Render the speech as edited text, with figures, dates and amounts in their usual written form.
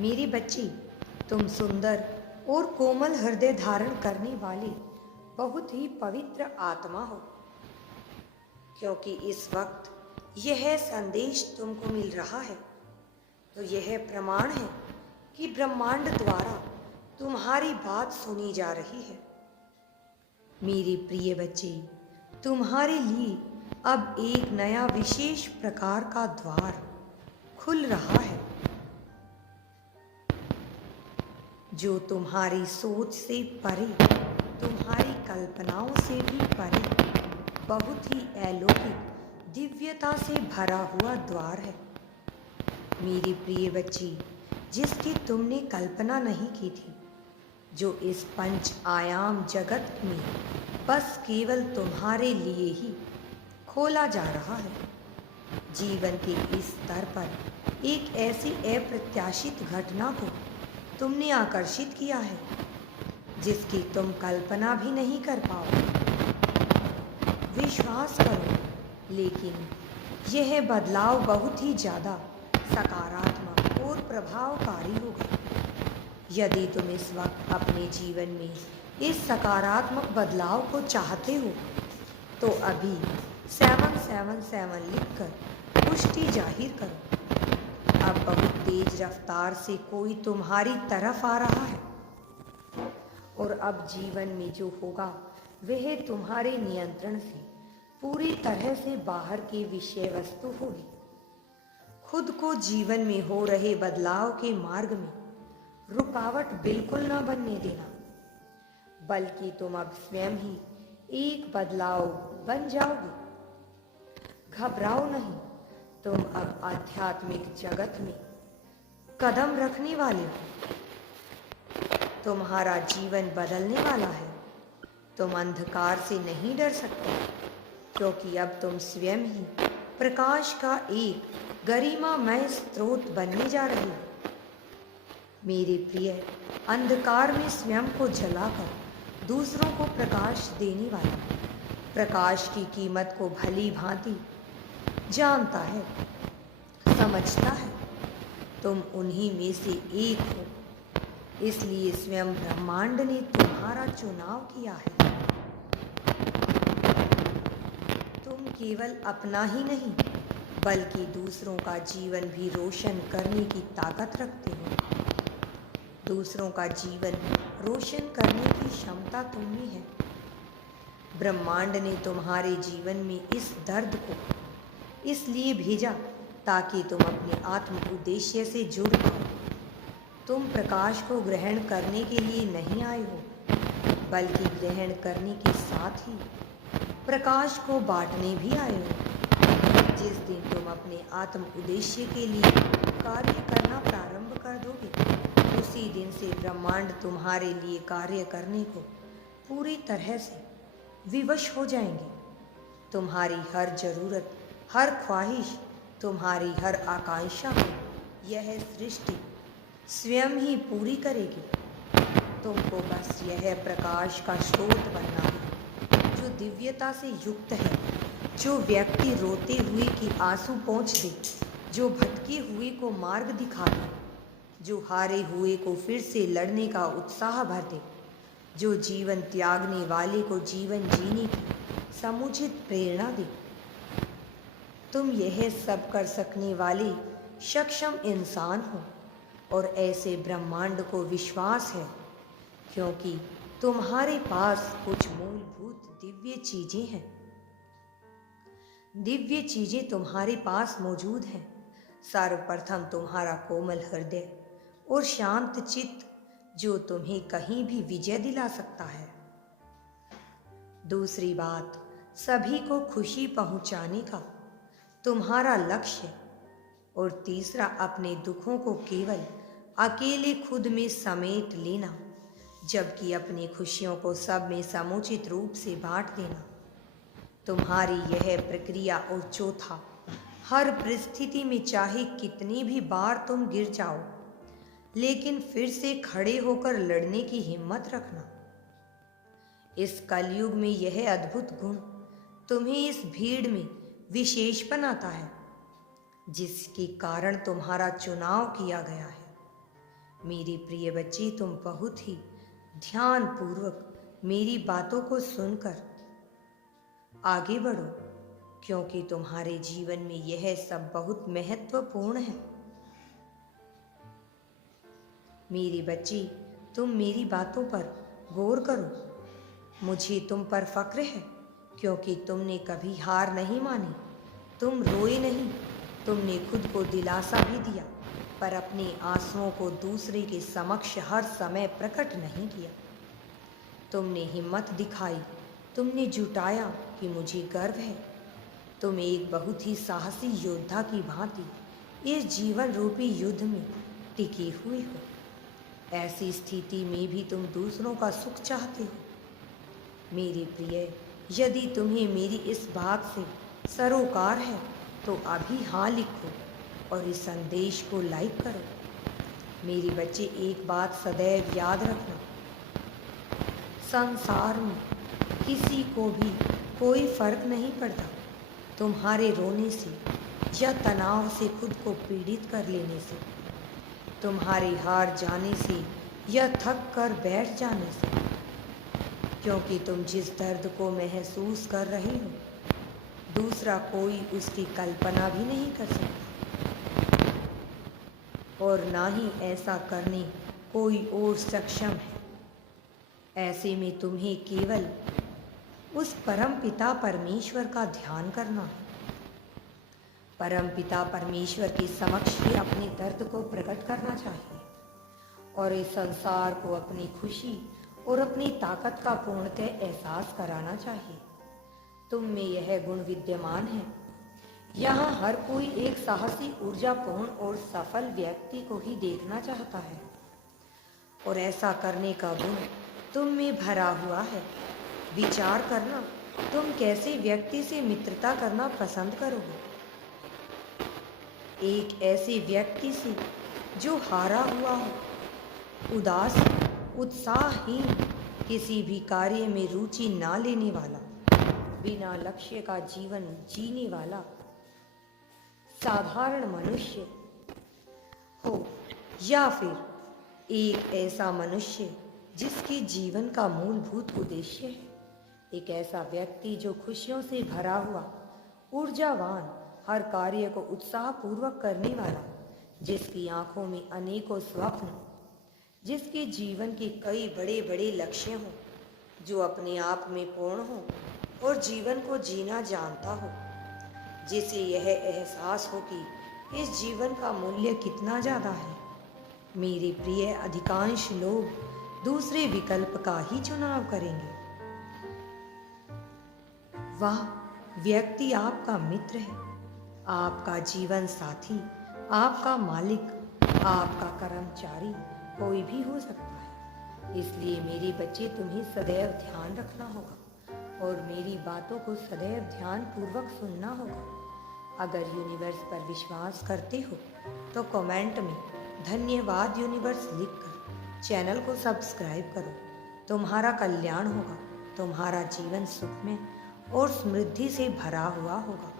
मेरी बच्ची, तुम सुंदर और कोमल हृदय धारण करने वाली बहुत ही पवित्र आत्मा हो, क्योंकि इस वक्त यह संदेश तुमको मिल रहा है तो यह प्रमाण है कि ब्रह्मांड द्वारा तुम्हारी बात सुनी जा रही है। मेरी प्रिय बच्ची, तुम्हारे लिए अब एक नया विशेष प्रकार का द्वार खुल रहा है जो तुम्हारी सोच से परे, तुम्हारी कल्पनाओं से भी परे, बहुत ही अलौकिक दिव्यता से भरा हुआ द्वार है। मेरी प्रिय बच्ची, जिसकी तुमने कल्पना नहीं की थी, जो इस पंच आयाम जगत में बस केवल तुम्हारे लिए ही खोला जा रहा है। जीवन के इस स्तर पर एक ऐसी अप्रत्याशित घटना को तुमने आकर्षित किया है जिसकी तुम कल्पना भी नहीं कर पाओगे। विश्वास करो, लेकिन यह बदलाव बहुत ही ज़्यादा सकारात्मक और प्रभावकारी होगा। यदि तुम इस वक्त अपने जीवन में इस सकारात्मक बदलाव को चाहते हो तो अभी 777 लिखकर पुष्टि जाहिर करो। अब बहुत तेज रफ्तार से कोई तुम्हारी तरफ आ रहा है और अब जीवन में जो होगा वह तुम्हारे नियंत्रण से पूरी तरह से बाहर की विषय वस्तु होगी। खुद को जीवन में हो रहे बदलाव के मार्ग में रुकावट बिल्कुल ना बनने देना, बल्कि तुम अब स्वयं ही एक बदलाव बन जाओगे। घबराओ नहीं, तुम अब आध्यात्मिक जगत में कदम रखने वाले हो। तुम्हारा जीवन बदलने वाला है। तुम अंधकार से नहीं डर सकते, क्योंकि अब तुम स्वयं ही प्रकाश का एक गरिमामय स्रोत बनने जा रहे हो। मेरे प्रिय, अंधकार में स्वयं को जलाकर दूसरों को प्रकाश देने वाला प्रकाश की कीमत को भली भांति जानता है, समझता है। तुम उन्हीं में से एक हो, इसलिए स्वयं ब्रह्मांड ने तुम्हारा चुनाव किया है। तुम केवल अपना ही नहीं, बल्कि दूसरों का जीवन भी रोशन करने की ताकत रखते हो। दूसरों का जीवन रोशन करने की क्षमता तुम में है। ब्रह्मांड ने तुम्हारे जीवन में इस दर्द को इसलिए भेजा ताकि तुम अपने आत्म उद्देश्य से जुड़ पाओ। तुम प्रकाश को ग्रहण करने के लिए नहीं आए हो, बल्कि ग्रहण करने के साथ ही प्रकाश को बांटने भी आए हो। जिस दिन तुम अपने आत्म उद्देश्य के लिए कार्य करना प्रारंभ कर दोगे, उसी दिन से ब्रह्मांड तुम्हारे लिए कार्य करने को पूरी तरह से विवश हो जाएंगे। तुम्हारी हर जरूरत, हर ख्वाहिश, तुम्हारी हर आकांक्षा को यह सृष्टि स्वयं ही पूरी करेगी। तुमको बस यह प्रकाश का स्रोत बनना है जो दिव्यता से युक्त है, जो व्यक्ति रोते हुए की आंसू पोंछ दे, जो भटके हुए को मार्ग दिखा दे, जो हारे हुए को फिर से लड़ने का उत्साह भर दे, जो जीवन त्यागने वाले को जीवन जीने की समुचित प्रेरणा दे। तुम यह सब कर सकने वाले सक्षम इंसान हो और ऐसे ब्रह्मांड को विश्वास है, क्योंकि तुम्हारे पास कुछ मूलभूत दिव्य चीजें हैं। दिव्य चीजें तुम्हारे पास मौजूद हैं। सर्वप्रथम तुम्हारा कोमल हृदय और शांत चित्त, जो तुम्हें कहीं भी विजय दिला सकता है। दूसरी बात, सभी को खुशी पहुंचाने का तुम्हारा लक्ष्य। और तीसरा, अपने दुखों को केवल अकेले खुद में समेट लेना, जबकि अपनी खुशियों को सब में समुचित रूप से बांट देना। तुम्हारी यह प्रक्रिया। और चौथा, हर परिस्थिति में चाहे कितनी भी बार तुम गिर जाओ, लेकिन फिर से खड़े होकर लड़ने की हिम्मत रखना। इस कलयुग में यह अद्भुत गुण तुम्हें इस भीड़ में विशेष बनाता है, जिसके कारण तुम्हारा चुनाव किया गया है। मेरे प्रिय बच्चे, तुम बहुत ही ध्यानपूर्वक मेरी बातों को सुनकर आगे बढ़ो, क्योंकि तुम्हारे जीवन में यह सब बहुत महत्वपूर्ण है। मेरे बच्चे, तुम मेरी बातों पर गौर करो। मुझे तुम पर फक्र है, क्योंकि तुमने कभी हार नहीं मानी। तुम रोए नहीं, तुमने खुद को दिलासा भी दिया, पर अपने आंसुओं को दूसरे के समक्ष हर समय प्रकट नहीं किया। तुमने हिम्मत दिखाई, तुमने जुटाया कि मुझे गर्व है। तुम एक बहुत ही साहसी योद्धा की भांति इस जीवन रूपी युद्ध में टिके हुए हो। ऐसी स्थिति में भी तुम दूसरों का सुख चाहते हो। मेरे प्रिय, यदि तुम्हें मेरी इस बात से सरोकार है तो अभी हाँ लिखो और इस संदेश को लाइक करो। मेरे बच्चे, एक बात सदैव याद रखना, संसार में किसी को भी कोई फर्क नहीं पड़ता तुम्हारे रोने से या तनाव से खुद को पीड़ित कर लेने से, तुम्हारे हार जाने से या थक कर बैठ जाने से, क्योंकि तुम जिस दर्द को महसूस कर रहे हो दूसरा कोई उसकी कल्पना भी नहीं कर सकता, और ना ही ऐसा करने कोई और सक्षम है। ऐसे में तुम्हें केवल उस परम पिता परमेश्वर का ध्यान करना है। परम पिता परमेश्वर के समक्ष ही अपने दर्द को प्रकट करना चाहिए और इस संसार को अपनी खुशी और अपनी ताकत का पूर्णतः एहसास कराना चाहिए। तुम में यह गुण विद्यमान है। यहाँ हर कोई एक साहसी, ऊर्जापूर्ण और सफल व्यक्ति को ही देखना चाहता है, और ऐसा करने का गुण तुम में भरा हुआ है। विचार करना, तुम कैसे व्यक्ति से मित्रता करना पसंद करोगे? एक ऐसे व्यक्ति से जो हारा हुआ हो, उदास, उत्साहहीन, किसी भी कार्य में रुचि ना लेने वाला, बिना लक्ष्य का जीवन जीने वाला साधारण मनुष्य हो, या फिर एक ऐसा मनुष्य जिसके जीवन का मूलभूत उद्देश्य है, एक ऐसा व्यक्ति जो खुशियों से भरा हुआ, ऊर्जावान, हर कार्य को उत्साहपूर्वक करने वाला, जिसकी आंखों में अनेकों स्वप्न, जिसके जीवन के कई बड़े बड़े लक्ष्य हों, जो अपने आप में पूर्ण हो और जीवन को जीना जानता हो, जिसे यह एहसास हो कि इस जीवन का मूल्य कितना ज़्यादा है। मेरे प्रिय, अधिकांश लोग दूसरे विकल्प का ही चुनाव करेंगे। वह व्यक्ति आपका मित्र है, आपका जीवन साथी, आपका मालिक, आपका कर्मचारी, कोई भी हो सकता है। इसलिए मेरे बच्चे, तुम्हें सदैव ध्यान रखना होगा और मेरी बातों को सदैव ध्यानपूर्वक सुनना होगा। अगर यूनिवर्स पर विश्वास करते हो तो कमेंट में धन्यवाद यूनिवर्स लिखकर चैनल को सब्सक्राइब करो। तुम्हारा कल्याण होगा, तुम्हारा जीवन सुख में और समृद्धि से भरा हुआ होगा।